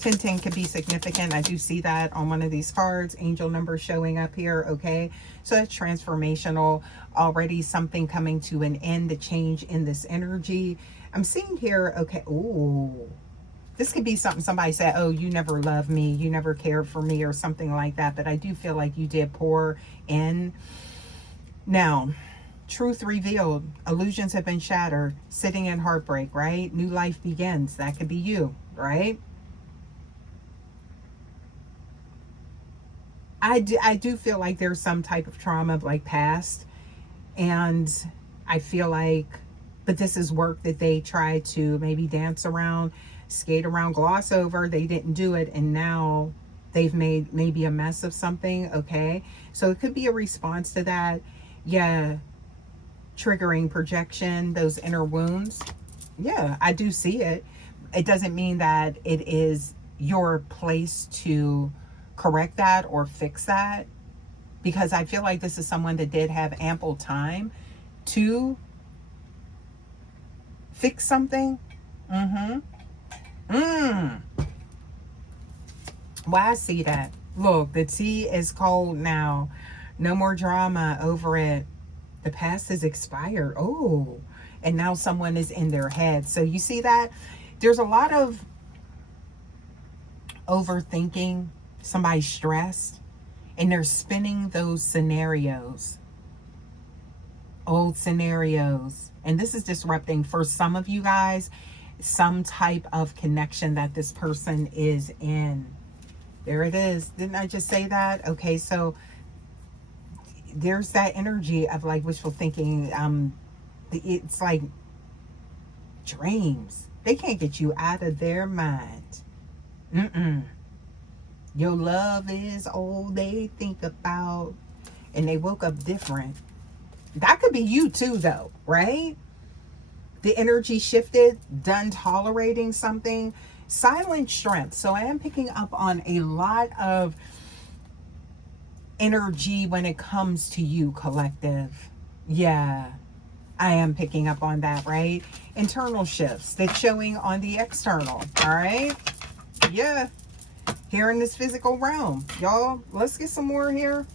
1010 could be significant. I do see that on one of these cards. Angel number showing up here, okay? So that's transformational. Already something coming to an end, a change in this energy. I'm seeing here, okay, ooh. This could be something somebody said, oh, you never loved me, you never cared for me, or something like that. But I do feel like you did pour in. Now, truth revealed. Illusions have been shattered. Sitting in heartbreak, right? New life begins. That could be you, right? I do feel like there's some type of trauma like past. And I feel like, but this is work that they tried to maybe dance around, skate around, gloss over. They didn't do it, and now they've made maybe a mess of something, okay? So it could be a response to that. Yeah, triggering projection, those inner wounds. Yeah, I do see it. It doesn't mean that it is your place to correct that or fix that, because I feel like this is someone that did have ample time to fix something. Why I see that. Look, the tea is cold now. No more drama over it. The past is expired. Oh, and now someone is in their head. So you see that? There's a lot of overthinking. Somebody's stressed and they're spinning those scenarios, old scenarios. And this is disrupting for some of you guys some type of connection that this person is in. There it is. Didn't I just say that? Okay, so there's that energy of like wishful thinking. It's like dreams. They can't get you out of their mind. Your love is all they think about. And they woke up different. That could be you too, though, right? The energy shifted, done tolerating something. Silent strength. So I am picking up on a lot of energy when it comes to you, collective. Yeah, I am picking up on that, right? Internal shifts that's showing on the external, all right? Yeah, here in this physical realm. Y'all, let's get some more here.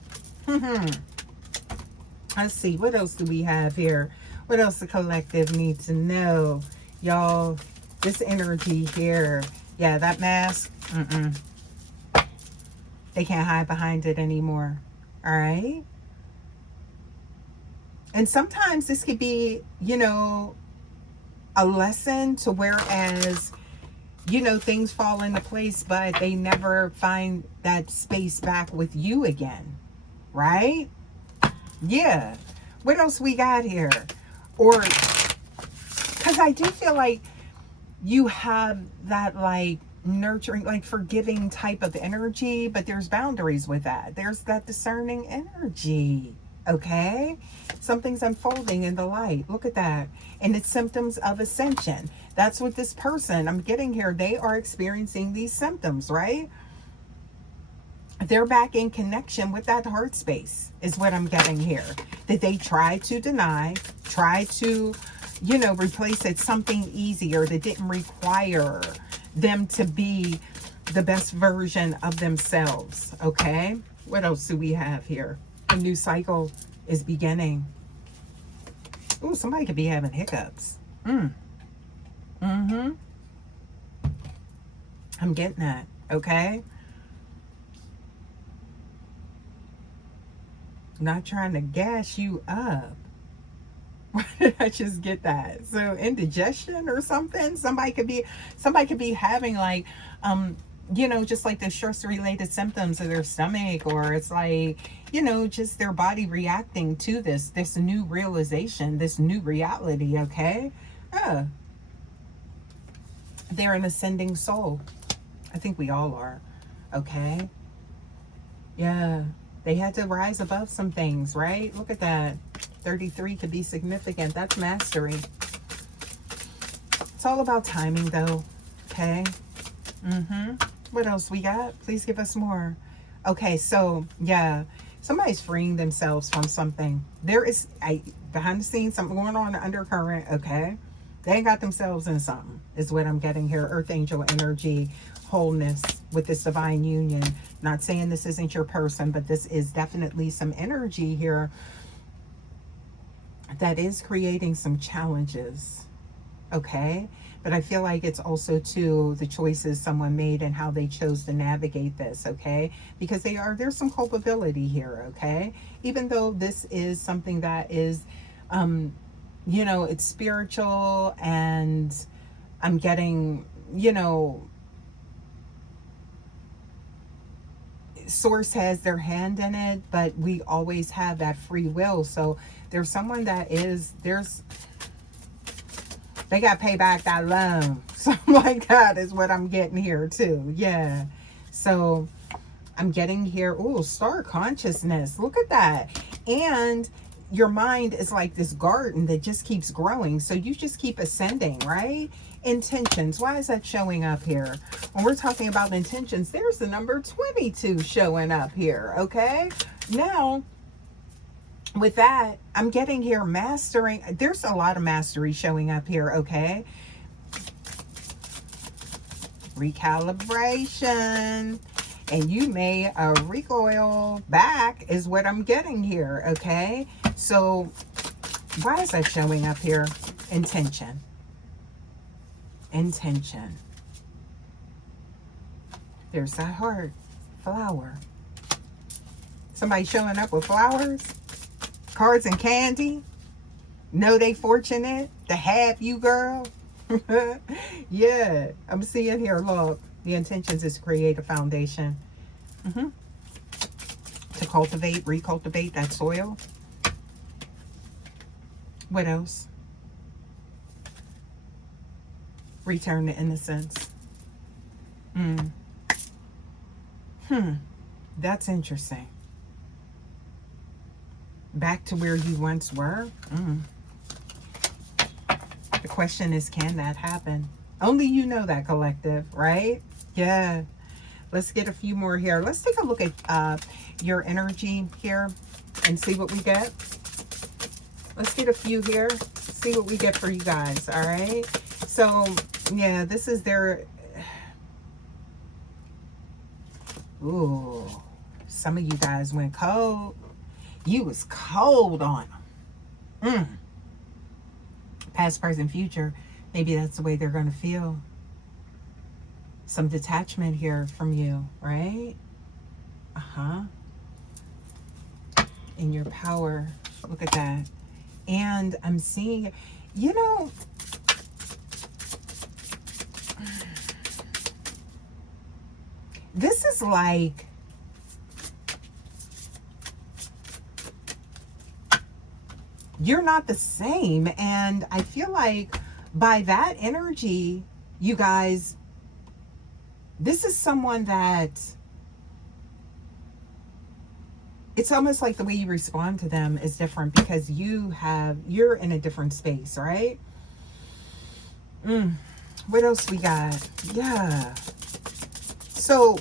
Let's see, what else do we have here? What else the collective needs to know? Y'all, this energy here. Yeah, that mask. They can't hide behind it anymore. All right? And sometimes this could be, you know, a lesson to whereas, you know, things fall into place, but they never find that space back with you again. Right? Yeah. What else we got here? Or, because I do feel like you have that like nurturing, like forgiving type of energy, but there's boundaries with that. There's that discerning energy. Okay? Something's unfolding in the light. Look at that. And it's symptoms of ascension. That's what this person, I'm getting here, they are experiencing these symptoms, right? they're back in connection with that heart space is what I'm getting here. That they try to deny, try to, you know, replace it something easier that didn't require them to be the best version of themselves. Okay, what else do we have here? A new cycle is beginning. Ooh, somebody could be having hiccups. I'm getting that. Okay, not trying to gas you up. Why did I just get that? So indigestion or something? Somebody could be having like you know, just like the stress related symptoms of their stomach, or it's like, you know, just their body reacting to this new realization, this new reality. Okay, they're an ascending soul. I think we all are. Okay, yeah, they had to rise above some things, right? Look at that. 33 could be significant. That's mastery. It's all about timing though. Okay. What else we got? Please give us more. Okay, so yeah, somebody's freeing themselves from something. There is behind the scenes something going on, undercurrent. Okay, they got themselves in something is what I'm getting here. Earth angel energy, wholeness with this divine union. Not saying this isn't your person, but this is definitely some energy here that is creating some challenges. Okay, but I feel like it's also too the choices someone made and how they chose to navigate this. Okay, because there's some culpability here. Okay, even though this is something that is you know, it's spiritual, and I'm getting, you know, source has their hand in it, but we always have that free will. So there's someone that they got to pay back that loan. Something like that is what I'm getting here too. Yeah. So I'm getting here. Oh, star consciousness. Look at that. And your mind is like this garden that just keeps growing. So you just keep ascending, right? Intentions. Why is that showing up here? When we're talking about intentions, there's the number 22 showing up here. Okay. Now, with that, I'm getting here mastering. There's a lot of mastery showing up here. Okay. Recalibration. And you may recoil back is what I'm getting here. Okay. So why is that showing up here? Intention. Intention. There's that heart. Flower. Somebody showing up with flowers, cards and candy. Know they fortunate to have you, girl. Yeah, I'm seeing here. Look, the intentions is to create a foundation. To cultivate, recultivate that soil. What else? Return to innocence. That's interesting. Back to where you once were. The question is, can that happen? Only you know that, collective, right? Yeah. Let's get a few more here. Let's take a look at your energy here and see what we get. Let's get a few here. See what we get for you guys. All right. So, yeah, this is their... Ooh. Some of you guys went cold. You was cold on them. Past, present, future. Maybe that's the way they're going to feel. Some detachment here from you, right? In your power. Look at that. And I'm seeing, you know, this is like, you're not the same. And I feel like by that energy, you guys, this is someone that, it's almost like the way you respond to them is different because you're in a different space, right? What else we got? Yeah. So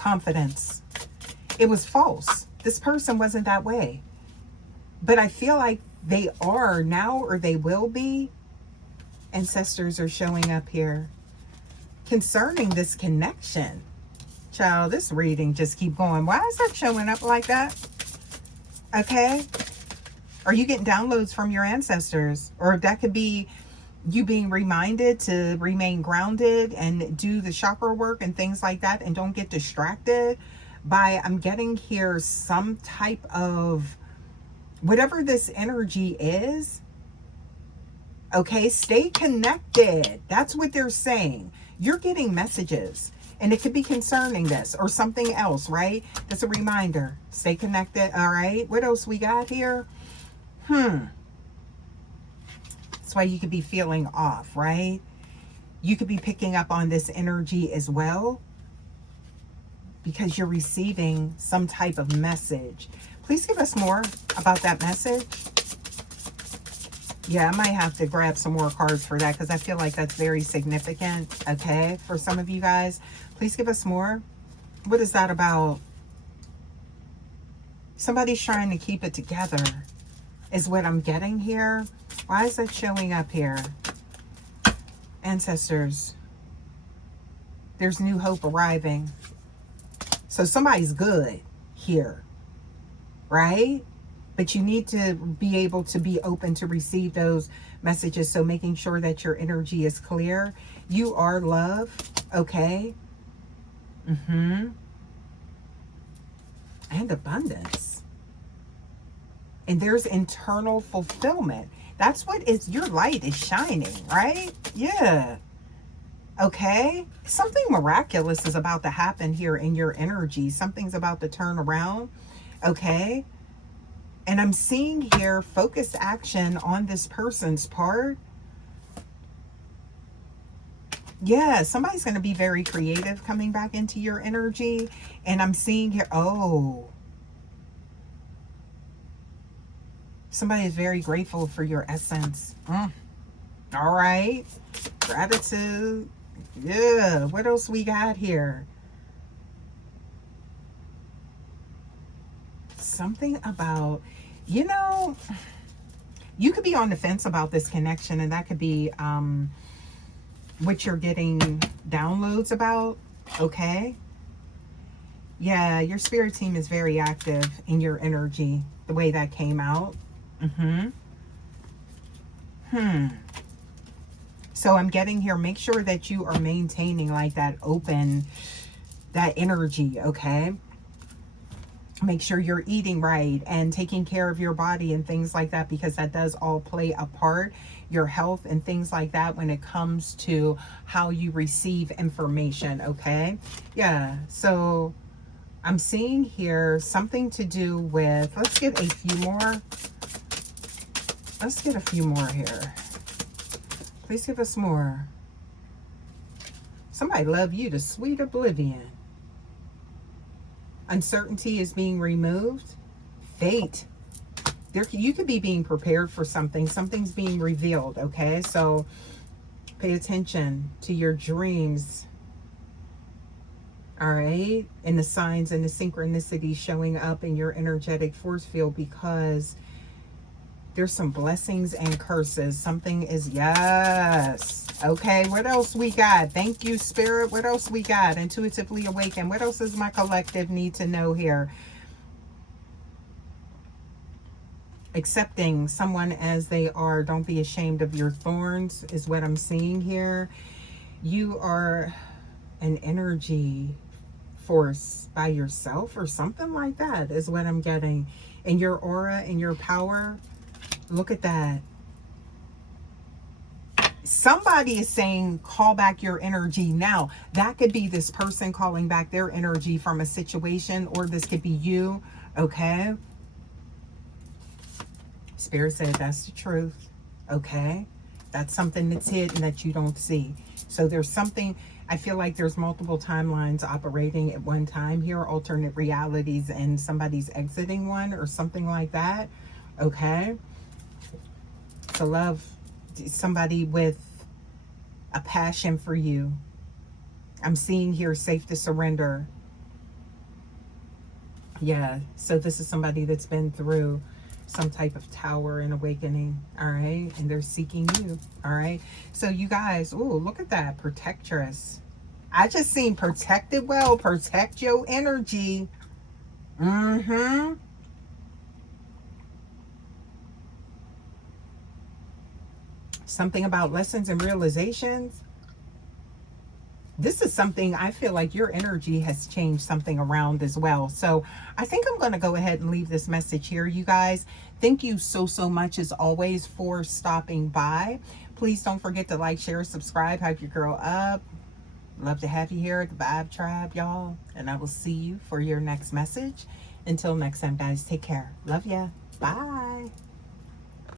confidence. It was false. This person wasn't that way. But I feel like they are now, or they will be. Ancestors are showing up here concerning this connection. Child, this reading just keep going. Why is that showing up like that? Okay. Are you getting downloads from your ancestors? Or that could be you being reminded to remain grounded and do the chakra work and things like that, and don't get distracted by, I'm getting here, some type of whatever this energy is. Okay, stay connected. That's what they're saying. You're getting messages, and it could be concerning this or something else, right? That's a reminder. Stay connected. All right. What else we got here? That's why you could be feeling off, right? You could be picking up on this energy as well, because you're receiving some type of message. Please give us more about that message. Yeah, I might have to grab some more cards for that, because I feel like that's very significant, okay, for some of you guys. Please give us more. What is that about? Somebody's trying to keep it together is what I'm getting here. Why is that showing up here? Ancestors, there's new hope arriving. So somebody's good here, right? But you need to be able to be open to receive those messages. So making sure that your energy is clear. You are love, okay? And abundance. And there's internal fulfillment. That's what is, your light is shining, right? Yeah. Okay. Something miraculous is about to happen here in your energy. Something's about to turn around. Okay. And I'm seeing here focused action on this person's part. Yeah, somebody's going to be very creative coming back into your energy. And I'm seeing here, oh, somebody is very grateful for your essence. All right. Gratitude. Yeah. What else we got here? Something about, you know, you could be on the fence about this connection, and that could be what you're getting downloads about. Okay. Yeah, your spirit team is very active in your energy, the way that came out. So I'm getting here, make sure that you are maintaining like that open, that energy, okay? Make sure you're eating right and taking care of your body and things like that, because that does all play a part, your health and things like that, when it comes to how you receive information, okay? Yeah, so I'm seeing here something to do with, let's get a few more. Let's get a few more here. Please give us more. Somebody love you to sweet oblivion. Uncertainty is being removed. Fate. You could be being prepared for something. Something's being revealed, okay? So pay attention to your dreams. All right? And the signs and the synchronicities showing up in your energetic force field, because there's some blessings and curses. Something is, yes. Okay, what else we got? Thank you, Spirit. What else we got? Intuitively awaken. What else does my collective need to know here? Accepting someone as they are. Don't be ashamed of your thorns is what I'm seeing here. You are an energy force by yourself, or something like that is what I'm getting. And your aura and your power. Look at that. Somebody is saying, call back your energy now. That could be this person calling back their energy from a situation, or this could be you, okay? Spirit said that's the truth, okay? That's something that's hidden that you don't see. So there's something, I feel like there's multiple timelines operating at one time here, alternate realities, and somebody's exiting one or something like that, okay? To love somebody with a passion for you. I'm seeing here safe to surrender. Yeah, so this is somebody that's been through some type of tower and awakening, all right? And they're seeking you, all right? So you guys, ooh, look at that, protectress. I just seen protected well, protect your energy. Mm-hmm. Something about lessons and realizations. This is something I feel like your energy has changed something around as well. So I think I'm going to go ahead and leave this message here, you guys. Thank you so, so much as always for stopping by. Please don't forget to like, share, subscribe, hype your girl up. Love to have you here at the Vibe Tribe, y'all. And I will see you for your next message. Until next time, guys, take care. Love ya. Bye.